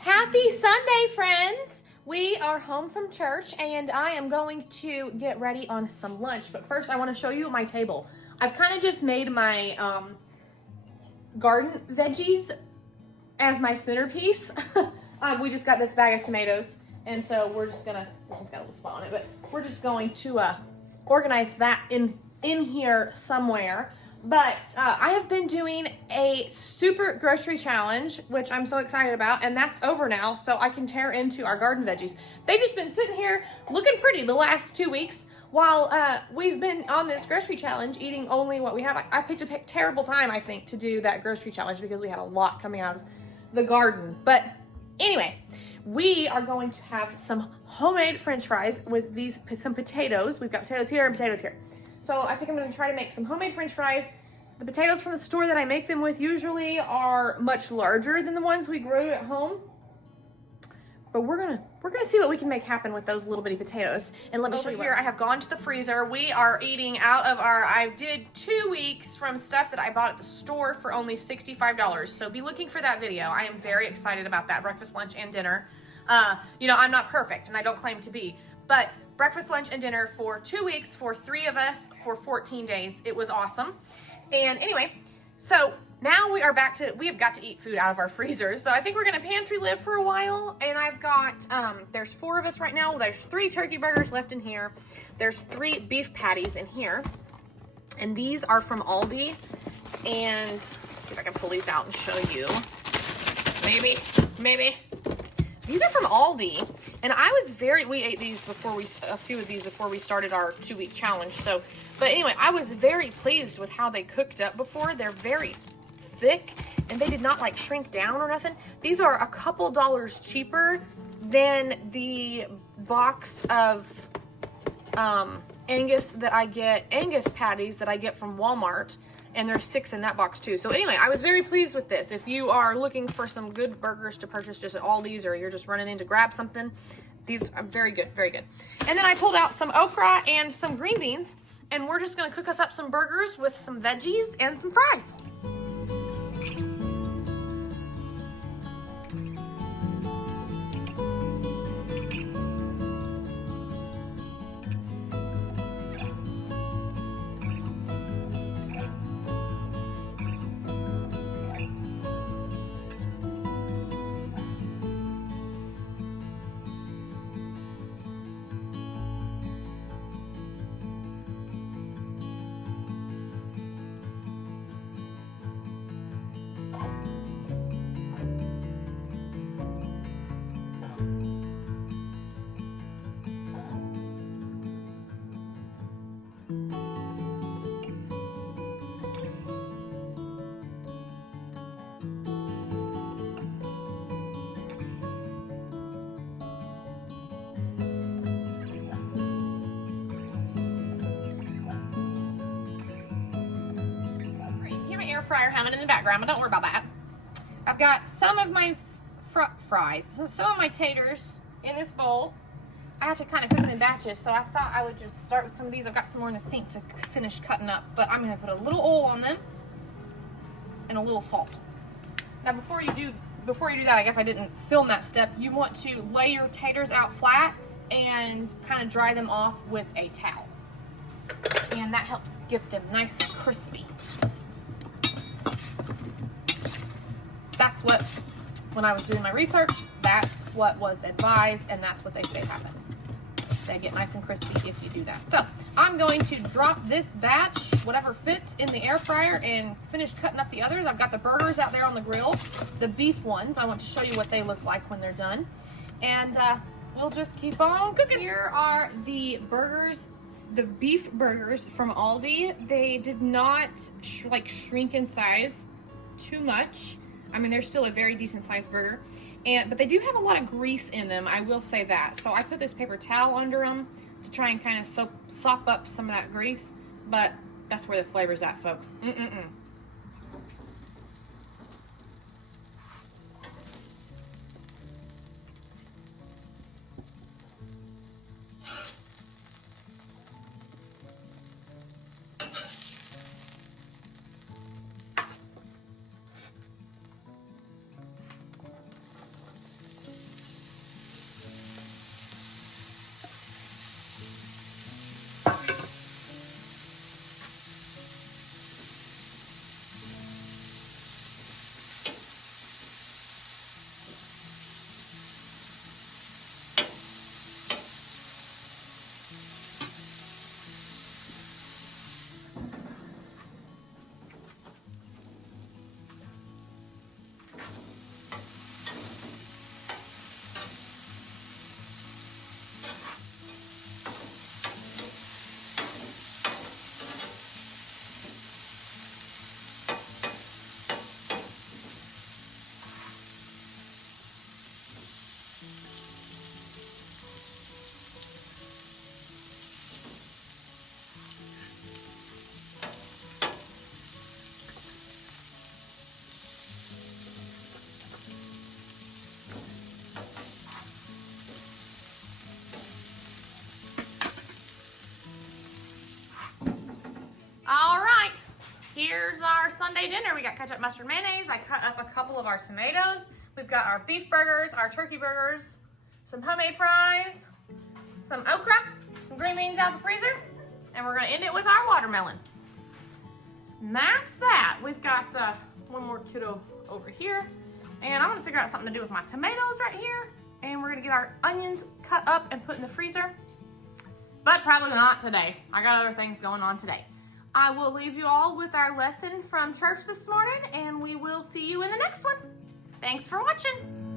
Happy Sunday, friends! We are home from church and I am going to get ready on some lunch. But first, I want to show you my table. I've kind of just made my garden veggies as my centerpiece. We just got this bag of tomatoes, and so we're just gonna, this one's got a little spot on it, but we're just going to organize that in here somewhere. But I have been doing a super grocery challenge, which I'm so excited about, and that's over now, so I can tear into our garden veggies. They've just been sitting here looking pretty the last 2 weeks while we've been on this grocery challenge, eating only what we have. I picked a terrible time, I think, to do that grocery challenge because we had a lot coming out of the garden. But anyway, we are going to have some homemade French fries with some potatoes. We've got potatoes here and potatoes here. So I think I'm going to try to make some homemade French fries. The potatoes from the store that I make them with usually are much larger than the ones we grew at home. But we're gonna see what we can make happen with those little bitty potatoes. And let me show you here. I have gone to the freezer. We are eating out of I did 2 weeks from stuff that I bought at the store for only $65. So be looking for that video. I am very excited about that, breakfast, lunch, and dinner. You know, I'm not perfect and I don't claim to be, but breakfast, lunch, and dinner for 2 weeks for 3 of us for 14 days. It was awesome. And anyway, so now we have got to eat food out of our freezers. So I think we're going to pantry live for a while. And I've got, there's 4 of us right now. There's 3 turkey burgers left in here. There's 3 beef patties in here. And these are from Aldi. And let's see if I can pull these out and show you. Maybe. These are from Aldi, and we ate these a few of these before we started our 2-week challenge. So, but anyway, I was very pleased with how they cooked up before. They're very thick, and they did not like shrink down or nothing. These are a couple dollars cheaper than the box of Angus patties that I get from Walmart. And there's 6 in that box too. So anyway, I was very pleased with this. If you are looking for some good burgers to purchase just at Aldi's, or you're just running in to grab something, these are very good, very good. And then I pulled out some okra and some green beans, and we're just gonna cook us up some burgers with some veggies and some fries. Fryer having in the background, but don't worry about that. I've got some of my fries, some of my taters in this bowl. I have to kind of cook them in batches, so I thought I would just start with some of these. I've got some more in the sink to finish cutting up, but I'm going to put a little oil on them and a little salt. Now, before you do that, I guess I didn't film that step. You want to lay your taters out flat and kind of dry them off with a towel, and that helps get them nice and crispy. That's what, when I was doing my research, that's what was advised, and that's what they say happens. They get nice and crispy if you do that. So I'm going to drop this batch, whatever fits, in the air fryer and finish cutting up the others. I've got the burgers out there on the grill, the beef ones. I want to show you what they look like when they're done. And we'll just keep on cooking. Here are the burgers, the beef burgers from Aldi. They did not shrink in size too much. I mean, they're still a very decent sized burger, but they do have a lot of grease in them, I will say that. So I put this paper towel under them to try and kind of sop up some of that grease, but that's where the flavor's at, folks. our Sunday dinner. We got ketchup, mustard, mayonnaise. I cut up a couple of our tomatoes. We've got our beef burgers, our turkey burgers, some homemade fries, some okra, some green beans out of the freezer, and we're gonna end it with our watermelon. And that's that. We've got one more kiddo over here, and I'm gonna figure out something to do with my tomatoes right here, and we're gonna get our onions cut up and put in the freezer, but probably not today. I got other things going on today. I will leave you all with our lesson from church this morning, and we will see you in the next one. Thanks for watching.